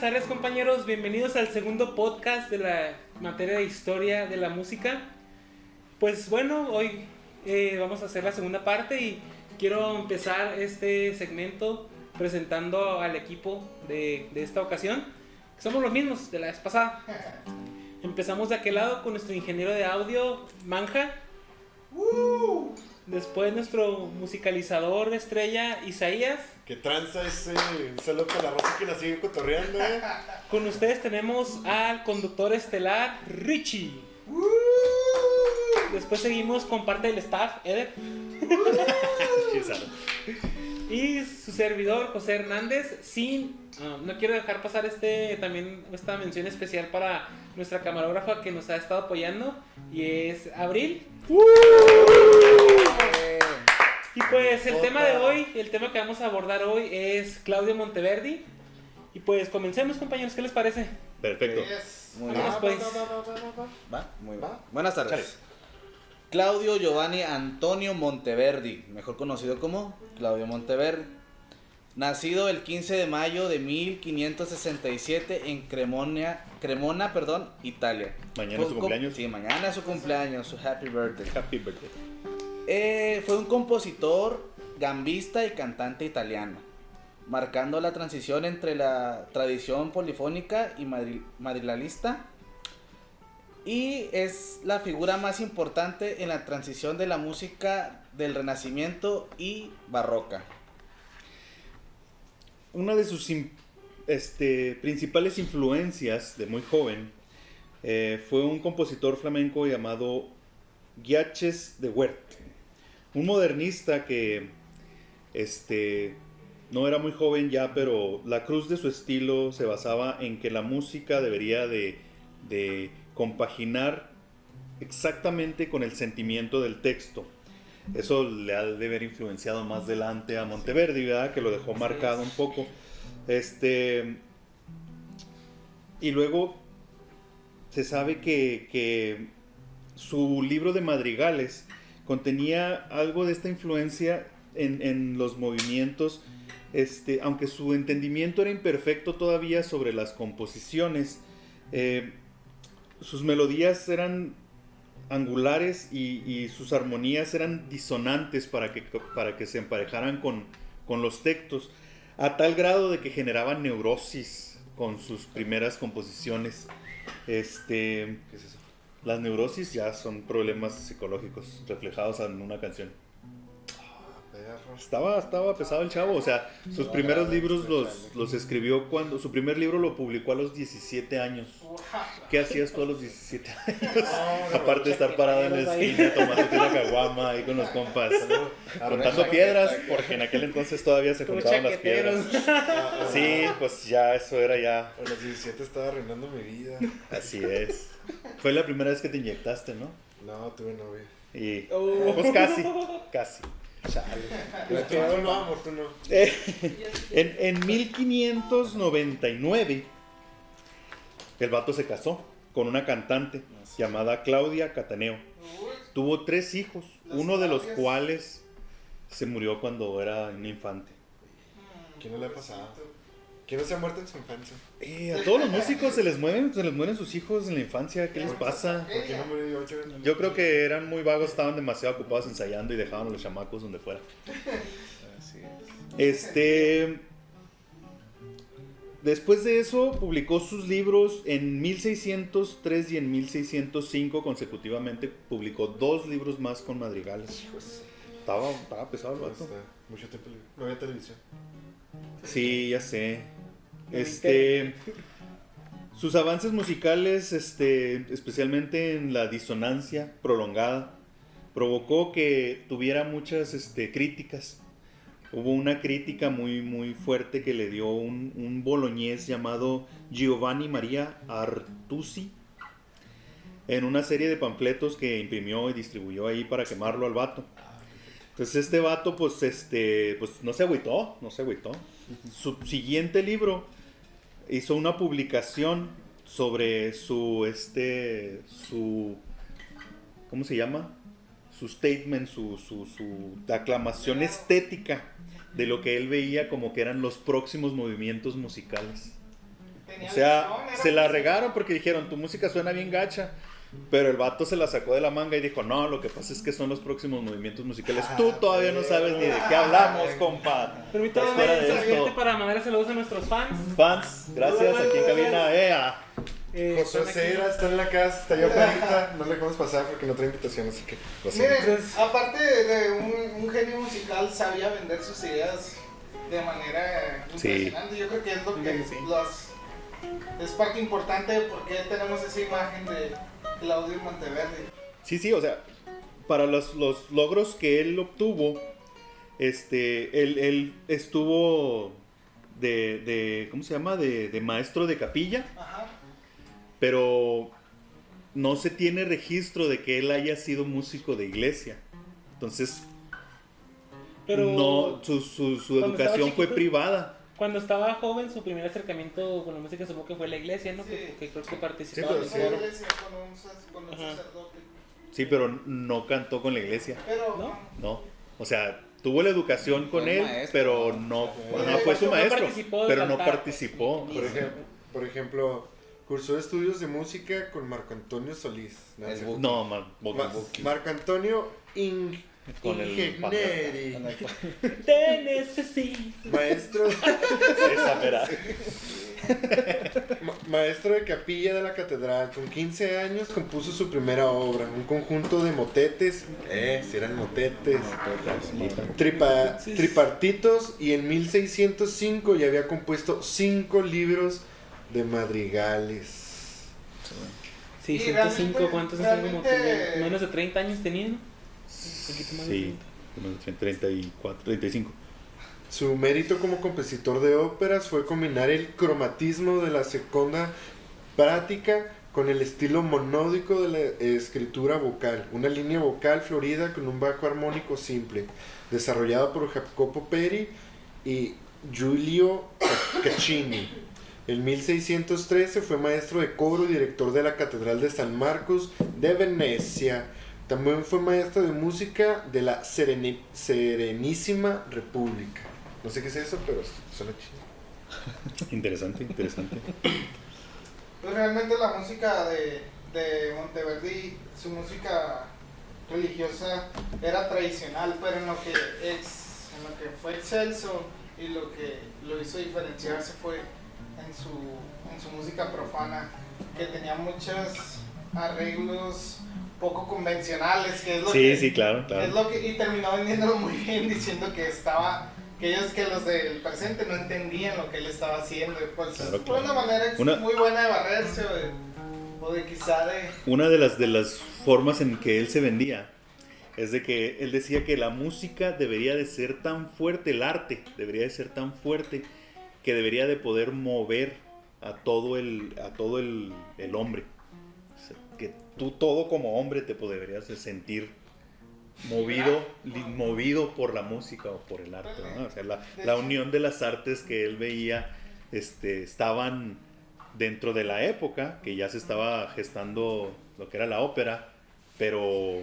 buenas tardes, compañeros. Bienvenidos al segundo podcast de la materia de historia de la música. Pues bueno, hoy vamos a hacer la segunda parte y quiero empezar este segmento presentando al equipo de esta ocasión. Somos los mismos de la vez pasada. Empezamos de aquel lado con nuestro ingeniero de audio, Manja. Después nuestro musicalizador de estrella, Isaías. ¿Qué tranza ese? Un saludo para la raza que la sigue cotorreando, Con ustedes tenemos al conductor estelar, Richie. Después seguimos con parte del staff, Eder. Y su servidor, José Hernández. No quiero dejar pasar esta mención especial para nuestra camarógrafa que nos ha estado apoyando, y es Abril. Y pues el tema que vamos a abordar hoy es Claudio Monteverdi. Y pues comencemos, compañeros, ¿qué les parece? Perfecto. Muy bien. bien. Muy bien. Buenas tardes. Chale. Claudio Giovanni Antonio Monteverdi, mejor conocido como Claudio Monteverdi. Nacido el 15 de mayo de 1567 en Cremona, Italia. Mañana es su cumpleaños. Sí, mañana es su cumpleaños, su happy birthday. Happy birthday. Fue un compositor, gambista y cantante italiano, marcando la transición entre la tradición polifónica y madrigalista, y es la figura más importante en la transición de la música del Renacimiento y Barroca. Una de sus principales influencias de muy joven fue un compositor flamenco llamado Giaches de Huert, un modernista que no era muy joven ya, pero la cruz de su estilo se basaba en que la música debería de compaginar exactamente con el sentimiento del texto. Eso le ha de haber influenciado más adelante a Monteverdi, ¿verdad? Que lo dejó marcado un poco. Y luego se sabe que su libro de madrigales contenía algo de esta influencia en los movimientos, aunque su entendimiento era imperfecto todavía sobre las composiciones. Sus melodías eran angulares y sus armonías eran disonantes para que se emparejaran con los textos, a tal grado de que generaban neurosis con sus primeras composiciones. ¿Qué es eso? Las neurosis ya son problemas psicológicos reflejados en una canción. Estaba pesado el chavo, o sea, sus primeros libros los escribió cuando... Su primer libro lo publicó a los 17 años. ¿Qué hacías tú a los 17 años? Aparte de estar parado en la esquina tomándote una caguama ahí con los compas, contando piedras, porque en aquel entonces todavía se juntaban las piedras. Sí, pues ya eso era ya... A los 17 estaba arruinando mi vida. Así es. Fue la primera vez que te inyectaste, ¿no? No, tuve novia. Y pues casi. Chale. Tú no, amor, tú no. En 1599 el vato se casó con una cantante llamada Claudia Cataneo. Tuvo 3 hijos, uno de los cuales se murió cuando era un infante. ¿Quién no le ha pasado? ¿Quién no se ha muerto en su infancia? A todos los músicos se les mueren sus hijos en la infancia. ¿Qué les pasa? ¿Por qué no murió yo? Yo creo que eran muy vagos, estaban demasiado ocupados ensayando y dejaban a los chamacos donde fuera. Después de eso publicó sus libros en 1603 y en 1605 consecutivamente. Publicó 2 libros más con madrigales. Estaba pesado el vato. Mucho tiempo libre. No había televisión. Sí, ya sé. Sus avances musicales, especialmente en la disonancia prolongada, provocó que tuviera muchas críticas. Hubo una crítica muy, muy fuerte que le dio un boloñés llamado Giovanni Maria Artusi en una serie de panfletos que imprimió y distribuyó ahí para quemarlo al vato. Entonces este vato pues no se agüitó. Su siguiente libro hizo una publicación sobre su ¿cómo se llama? Su statement, su aclamación estética de lo que él veía como que eran los próximos movimientos musicales. O sea, se la regaron porque dijeron, tu música suena bien gacha. Pero el vato se la sacó de la manga y dijo, no, lo que pasa es que son los próximos movimientos musicales. Tú todavía no sabes ni de qué hablamos, compa. Permítame Estás fuera de servirte esto. para mandar saludos a nuestros fans. Fans, gracias, aquí en cabina. José están aquí. Cera está en la casa, está allá afuera. No le dejamos pasar porque no trae invitación, así que lo siento. Miren, Entonces- aparte de un genio musical, sabía vender sus ideas de manera Sí. impresionante. Yo creo que es lo que Sí. es parte importante de por qué tenemos esa imagen de Claudio Monteverde. Sí, o sea, para los logros que él obtuvo, él estuvo de ¿cómo se llama? De maestro de capilla, Ajá. pero no se tiene registro de que él haya sido músico de iglesia. Entonces, Pero no, su estaba educación fue chiquito, privada. cuando estaba joven, su primer acercamiento con la música supongo que fue la iglesia, ¿no? Sí. Que creo que participaba Sí, en pero el sí. coro. Iglesia con un Ajá. sacerdote. Sí, pero no cantó con la iglesia, Pero ¿No? ¿no? O sea, tuvo la educación con Fue él, maestro, pero ¿no? no fue su No maestro, participó de pero no cantar. participó. Por ejemplo, cursó estudios de música con Marco Antonio Solís. ¿No? El Buki. No, Marco Antonio Con el Ingegneri, Te necesito. maestro, esa mera. maestro de capilla de la catedral. Con 15 años compuso su primera obra, un conjunto de motetes, si eran motetes, tripartitos, y en 1605 ya había compuesto 5 libros de madrigales. Sí, Y 105, realmente- ¿cuántos están? Como realmente- que menos de 30 años tenían. Un poquito más de Sí, 34, 35. Su mérito como compositor de óperas fue combinar el cromatismo de la segunda práctica con el estilo monódico de la escritura vocal, una línea vocal florida con un bajo armónico simple, desarrollado por Jacopo Peri y Giulio Caccini. En 1613 fue maestro de coro y director de la Catedral de San Marcos de Venecia. También fue maestro de música de la Serenísima República. No sé qué es eso, pero suena chido. Interesante. Pues realmente la música de Monteverdi, su música religiosa era tradicional, pero en lo que fue excelso y lo que lo hizo diferenciarse fue en su música profana, que tenía muchos arreglos poco convencionales, que es lo que Sí, claro. es lo que, y terminó vendiéndolo muy bien diciendo que los del presente no entendían lo que él estaba haciendo. Pues Claro, fue claro. una manera muy buena de barrerse o de quizá de... Una de las formas en que él se vendía es de que él decía que la música debería de ser tan fuerte, el arte debería de ser tan fuerte que debería de poder mover a todo el hombre. O sea, que tú todo como hombre te deberías de sentir movido por la música o por el arte, ¿no? O sea, la unión de las artes que él veía estaban dentro de la época, que ya se estaba gestando lo que era la ópera, pero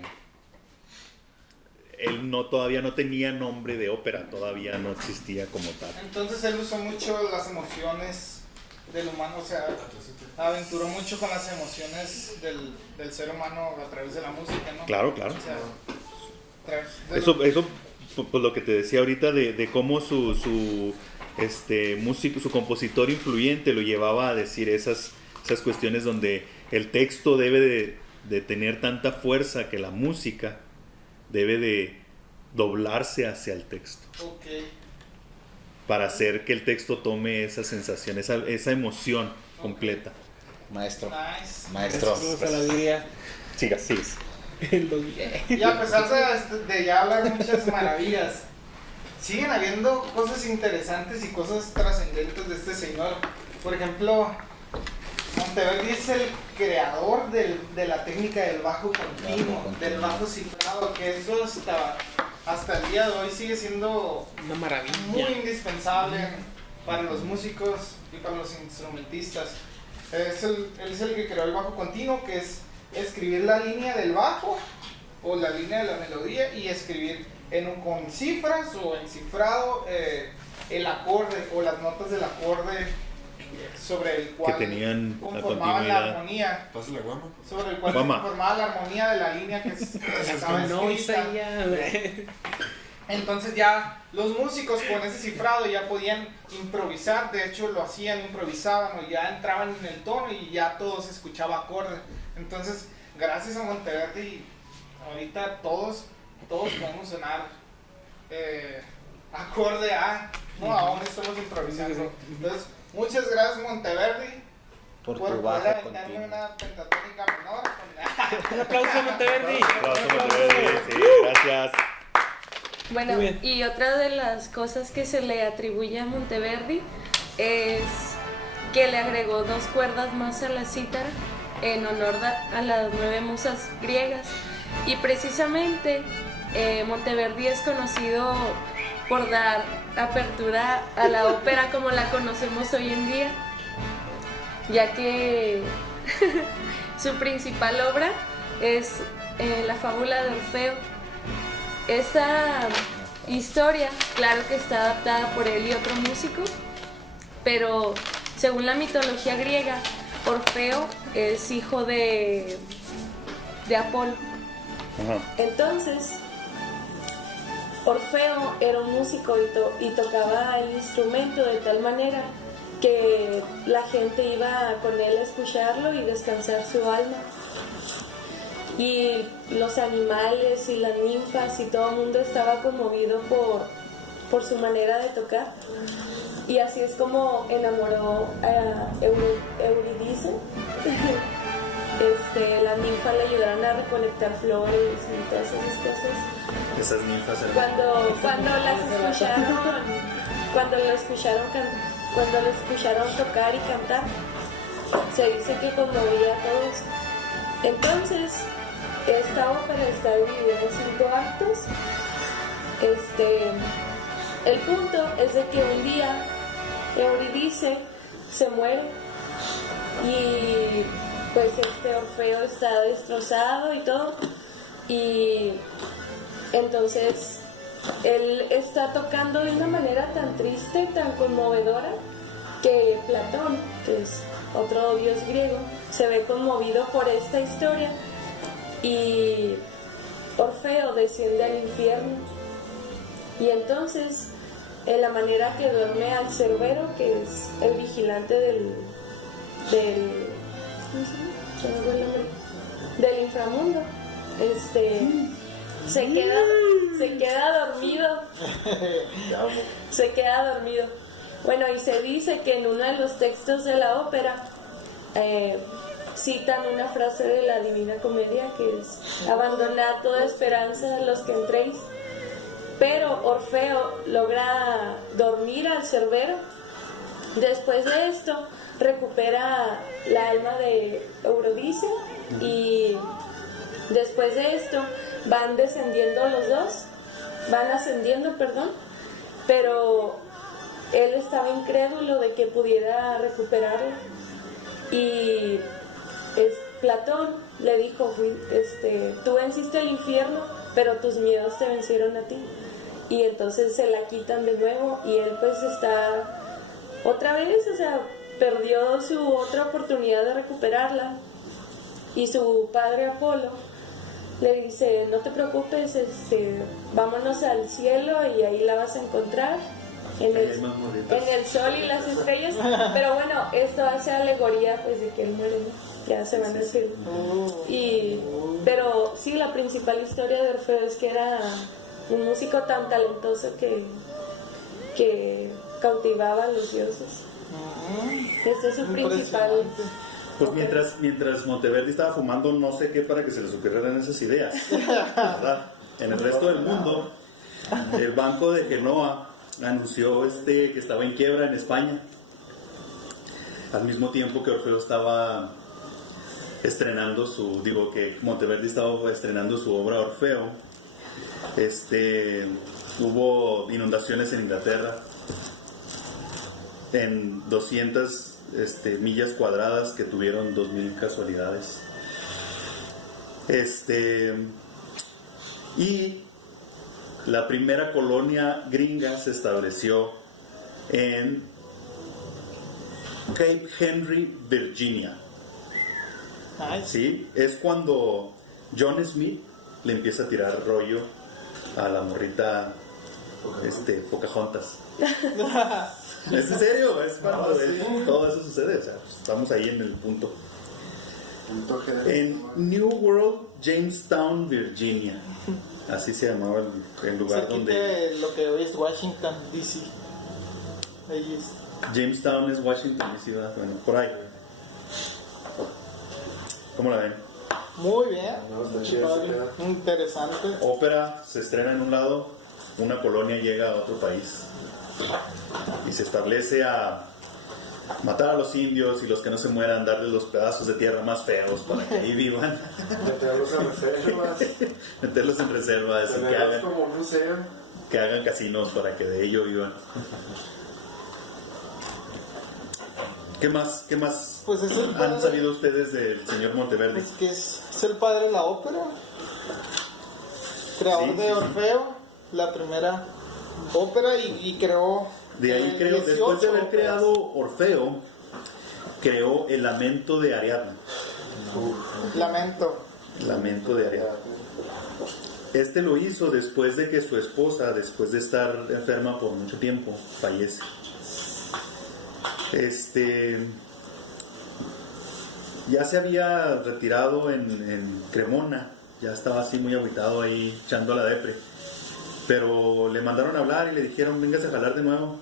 él todavía no tenía nombre de ópera, todavía no existía como tal. Entonces él usó mucho las emociones del humano, o sea, aventuró mucho con las emociones del ser humano a través de la música, ¿no? Claro. O sea, a través de Eso pues lo que te decía ahorita de cómo su músico, su compositor influyente lo llevaba a decir esas cuestiones donde el texto debe de tener tanta fuerza que la música debe de doblarse hacia el texto Ok. para hacer que el texto tome esa sensación, esa emoción completa. Maestro. Nice. Maestro. Saludos a la diría. Sigas. Y a pesar de ya hablar muchas maravillas, siguen habiendo cosas interesantes y cosas trascendentes de este señor. Por ejemplo, Monteverdi es el creador de la técnica del bajo continuo, del bajo cifrado, que eso hasta el día de hoy sigue siendo Una maravilla. muy indispensable para los músicos y para los instrumentistas. Él es el que creó el bajo continuo, que es escribir la línea del bajo o la línea de la melodía y escribir con cifras o en cifrado el acorde o las notas del acorde sobre el cual tenían la conformaban la continuidad. armonía, Pasa la guama. sobre el cual Guama. conformaba la armonía de la línea que estaba No, escrita. Entonces ya los músicos con ese cifrado ya podían improvisar, de hecho lo hacían, improvisaban o ya entraban en el tono y ya todo se escuchaba acorde. Entonces, gracias a Monteverdi, ahorita todos podemos sonar acorde a, no, aún estamos improvisando. Entonces, muchas gracias Monteverdi Por por tu poder baja aventarme continua. una pentatónica menor. Un aplauso a Monteverdi. Aplauso, Monteverdi, sí, gracias. Bueno, Muy bien. y otra de las cosas que se le atribuye a Monteverdi es que le agregó 2 cuerdas más a la cítara en honor a las 9 musas griegas. Y precisamente Monteverdi es conocido por dar apertura a la ópera como la conocemos hoy en día, ya que su principal obra es la fábula de Orfeo. Esta historia, claro que está adaptada por él y otro músico, pero según la mitología griega, Orfeo es hijo de Apolo. Ajá. Entonces, Orfeo era un músico y tocaba el instrumento de tal manera que la gente iba con él a escucharlo y descansar su alma. Y los animales y las ninfas y todo el mundo estaba conmovido por su manera de tocar. Y así es como enamoró a Eurídice. Las ninfas le ayudaron a recolectar flores y todas esas cosas. Esas ninfas eran... Cuando lo escucharon tocar y cantar, se dice que conmovía a todos. Entonces, esta ópera está dividida en 5 actos. El punto es de que un día Eurídice se muere y pues Orfeo está destrozado y todo, y entonces él está tocando de una manera tan triste, tan conmovedora, que Platón, que es otro dios griego, se ve conmovido por esta historia y Orfeo desciende al infierno. Y entonces, en la manera que duerme al Cerbero, que es el vigilante del ¿cómo se llama? Se me fue el nombre. Del inframundo, se queda dormido. Se queda dormido. Bueno, y se dice que en uno de los textos de la ópera citan una frase de la Divina Comedia que es: abandonad toda esperanza a los que entréis. Pero Orfeo logra dormir al Cerbero. Después de esto recupera la alma de Eurídice y después de esto van ascendiendo, pero él estaba incrédulo de que pudiera recuperarla y Platón le dijo: tú venciste el infierno, pero tus miedos te vencieron a ti. Y entonces se la quitan de nuevo y él pues está otra vez, perdió su otra oportunidad de recuperarla. Y su padre Apolo le dice: no te preocupes, vámonos al cielo y ahí la vas a encontrar en el sol y las estrellas. Pero bueno, esto hace alegoría pues de que él muere, ¿no? Ya se van a decir. Pero sí, la principal historia de Orfeo es que era un músico tan talentoso que cautivaba a los dioses. Este es su principal. Pues mientras Monteverdi estaba fumando no sé qué para que se les ocurrieran esas ideas, ¿verdad? En el resto del mundo, el Banco de Genoa anunció que estaba en quiebra en España, al mismo tiempo que Orfeo estaba que Monteverdi estaba estrenando su obra Orfeo. Hubo inundaciones en Inglaterra en 200 millas cuadradas que tuvieron 2000 casualidades. Y la primera colonia gringa se estableció en Cape Henry, Virginia. Nice. ¿Sí? Es cuando John Smith le empieza a tirar rollo a la morrita Pocahontas. ¿Es en serio? Es cuando todo eso sucede. O sea, pues, estamos ahí en el punto. En New World, Jamestown, Virginia. Así se llamaba el lugar Cerquita donde... de lo que hoy es Washington, D.C. Ahí es. Jamestown es Washington, D.C., ¿verdad? Bueno, por ahí. ¿Cómo la ven? Muy bien. No, está chido ese pedo. Interesante. Ópera se estrena en un lado, una colonia llega a otro país y se establece a matar a los indios y los que no se mueran, darles los pedazos de tierra más feos para que ahí vivan, Meterlos en reservas. meterlos en reservas y Tenerlos como un museo. que hagan casinos para que de ello vivan. ¿Qué más Pues es el han padre, sabido ustedes del señor Monteverdi? pues que es el padre de la ópera. Creador Sí, de sí, sí. Orfeo, la primera ópera y creó... De ahí creo, 18 después de haber óperas. creado Orfeo, creó el lamento de Ariadna. Lamento. Lamento de Ariadna. Este lo hizo después de que su esposa, después de estar enferma por mucho tiempo, fallece. Ya se había retirado en Cremona, ya estaba así muy agüitado ahí echando la depre. Pero le mandaron a hablar y le dijeron, véngase a jalar de nuevo.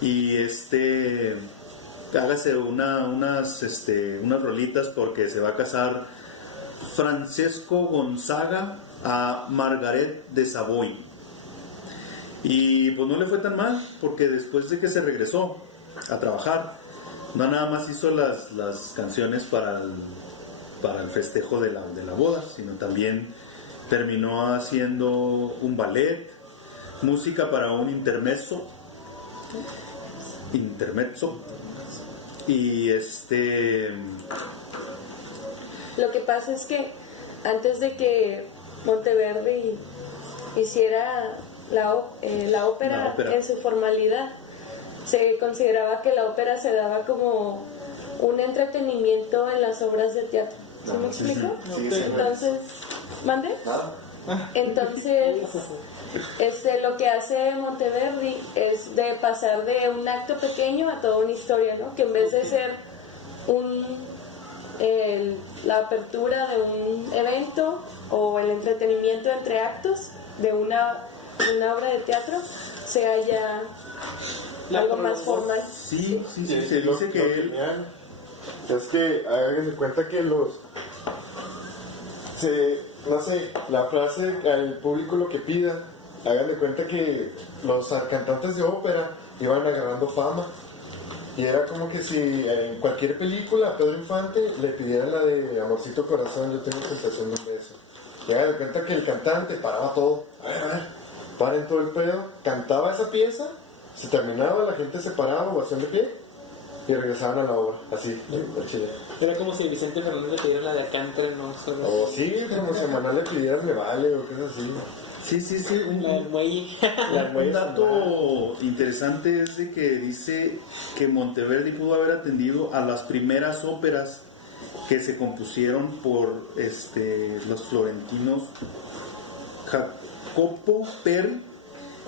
Y hágase unas rolitas porque se va a casar Francesco Gonzaga a Margaret de Savoy. Y pues no le fue tan mal, porque después de que se regresó a trabajar, no nada más hizo las canciones para el festejo de la boda, sino también terminó haciendo un ballet, música para un intermezzo, y Lo que pasa es que antes de que Monteverdi hiciera la ópera en su formalidad, se consideraba que la ópera se daba como un entretenimiento en las obras de teatro. ¿Sí me explico? Entonces, ¿mande? Entonces, lo que hace Monteverdi es de pasar de un acto pequeño a toda una historia, ¿no? Que en vez de ser la apertura de un evento o el entretenimiento entre actos de una obra de teatro, sea ya algo más formal. Sí, se dice que él... Es que hagan de cuenta que no sé, la frase al público lo que pida, hagan de cuenta que los cantantes de ópera iban agarrando fama. Y era como que si en cualquier película a Pedro Infante le pidieran la de Amorcito Corazón, yo tengo sensación de un beso. Y hagan de cuenta que el cantante paraba todo. A ver, paren todo el pedo, cantaba esa pieza, se terminaba, la gente se paraba o hacían de pie y regresaban a la obra, así, al chile. Era como si Vicente Fernández le pidiera la de acá entre nos. O sí, como semanal le pidieran me vale o cosas así. Sí, La del muelle. Un dato interesante es de que dice que Monteverdi pudo haber atendido a las primeras óperas que se compusieron por los florentinos Jacopo Peri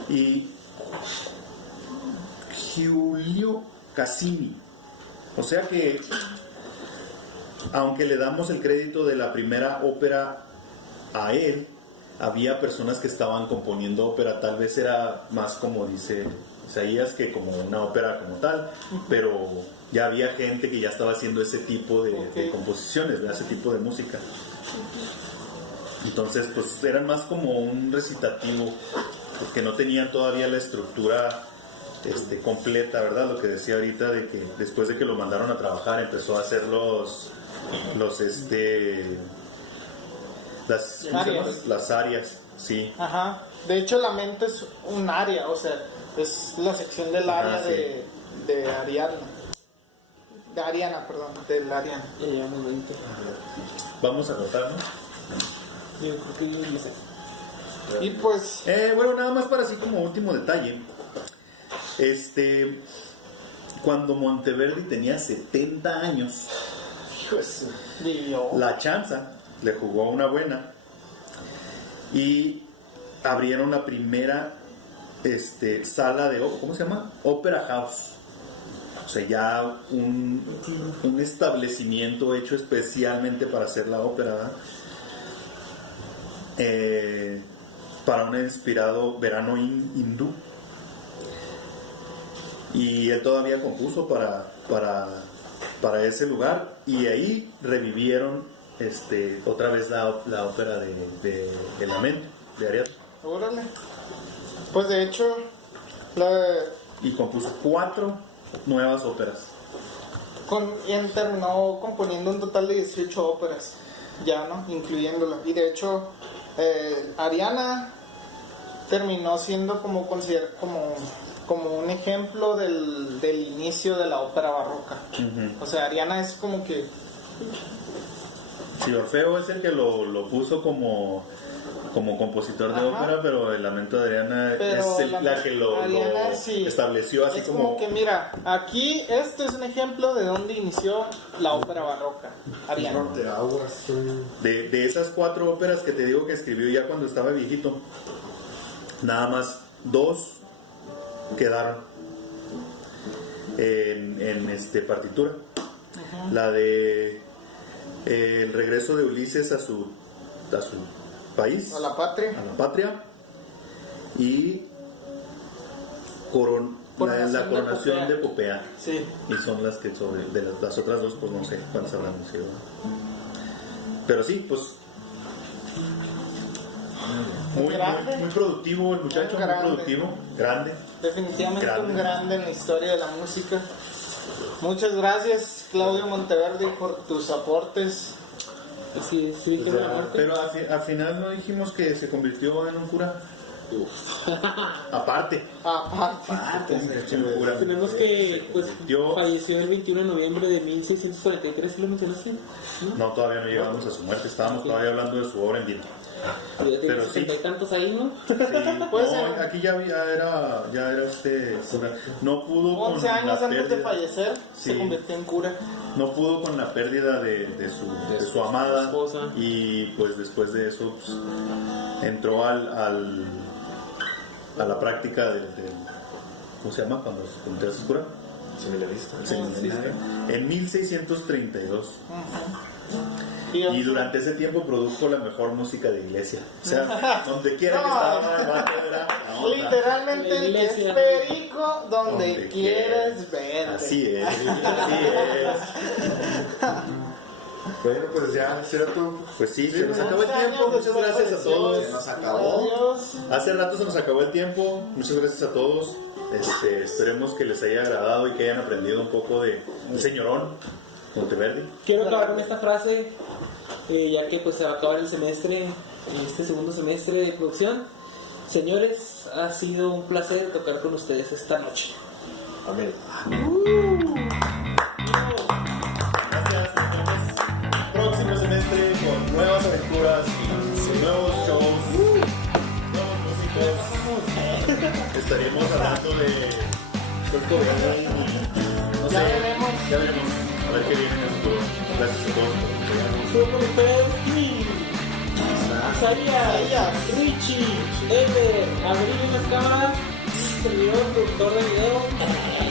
y Giulio Cassini. O sea que, aunque le damos el crédito de la primera ópera a él, había personas que estaban componiendo ópera, tal vez era más como dice Isaías que como una ópera como tal, pero ya había gente que ya estaba haciendo ese tipo de composiciones, ese tipo de música. Entonces, pues eran más como un recitativo, porque no tenían todavía la estructura completa, ¿verdad? Lo que decía ahorita de que después de que lo mandaron a trabajar empezó a hacer las áreas, sí. Ajá. De hecho, la mente es un área, o sea, es la sección del área de Ariadna. De Ariana, perdón, del Ariana. Ya llevamos 20. Vamos a anotar, ¿no? Yo creo que yo dice. Y pues, Bueno, nada más para así como último detalle. cuando Monteverdi tenía 70 años, la chanza le jugó una buena y abrieron la primera sala de, ¿cómo se llama? Opera House. O sea, ya un establecimiento hecho especialmente para hacer la ópera, ¿verdad? Para un inspirado verano hindú. Y él todavía compuso para ese lugar, y ahí revivieron otra vez la ópera de Lamento de Ariadna. Órale. Pues de hecho, Y compuso 4 nuevas óperas. terminó componiendo un total de 18 óperas, ya, ¿no? Incluyéndola. Y de hecho, Ariana terminó siendo como un ejemplo del inicio de la ópera barroca. Uh-huh. O sea, Ariana es como que... Sí, Orfeo es el que lo puso como compositor de ópera, pero el Lamento de Ariana es la que lo sí, estableció así es como que, mira, aquí este es un ejemplo de donde inició la ópera barroca, Ariana. De esas 4 óperas que te digo que escribió ya cuando estaba viejito, nada más 2 quedaron en partitura. Uh-huh. La de el regreso de Ulises a su país, a la patria, y la coronación de Popea. Sí. Y son las que de las otras 2, pues no sé cuántas habrán sido. Pero sí, pues muy productivo el muchacho, muy productivo, grande. Definitivamente un grande en la historia de la música. Muchas gracias, Claudio Monteverdi, por tus aportes. Sí, pero al final no dijimos que se convirtió en un cura. Aparte. Tenemos que falleció el 21 de noviembre de 1643, ¿lo mencionaste? No, todavía no llegamos a su muerte, estábamos todavía hablando de su obra en vida. Pero sí. ¿Hay tantos ahí, no? Sí, no, aquí ya era cura. No pudo 11 con años la antes de fallecer, sí, se convirtió en cura. No pudo con la pérdida de su amada esposa. Y pues después de eso pues, entró a la práctica de ¿cómo se llama? Cuando te haces cura. Seminarista. En 1632. Uh-huh. Y durante ese tiempo produjo la mejor música de iglesia. O sea, donde quiera que estaba, literalmente el que es perico, donde quieres ver. Así es. Bueno, pues ya, ¿será tú? Pues sí, se nos acabó el tiempo. Muchas gracias a todos. Se nos acabó. Hace rato se nos acabó el tiempo. Muchas gracias a todos. Esperemos que les haya agradado y que hayan aprendido un poco de un señorón Monteverdi. Quiero acabar con esta frase, ya que pues se va a acabar el semestre, este segundo semestre de producción. Señores, ha sido un placer tocar con ustedes esta noche. Amén. Gracias, nos vemos próximo semestre con nuevas aventuras, nuevos shows, nuevos músicos. Estaremos hablando de no sé, ya veremos. A ver qué viene en el futuro. Gracias a todos. Estuvo con ustedes y Isaías, Richie, Ever, abrir las cámaras, servidor, productor de video.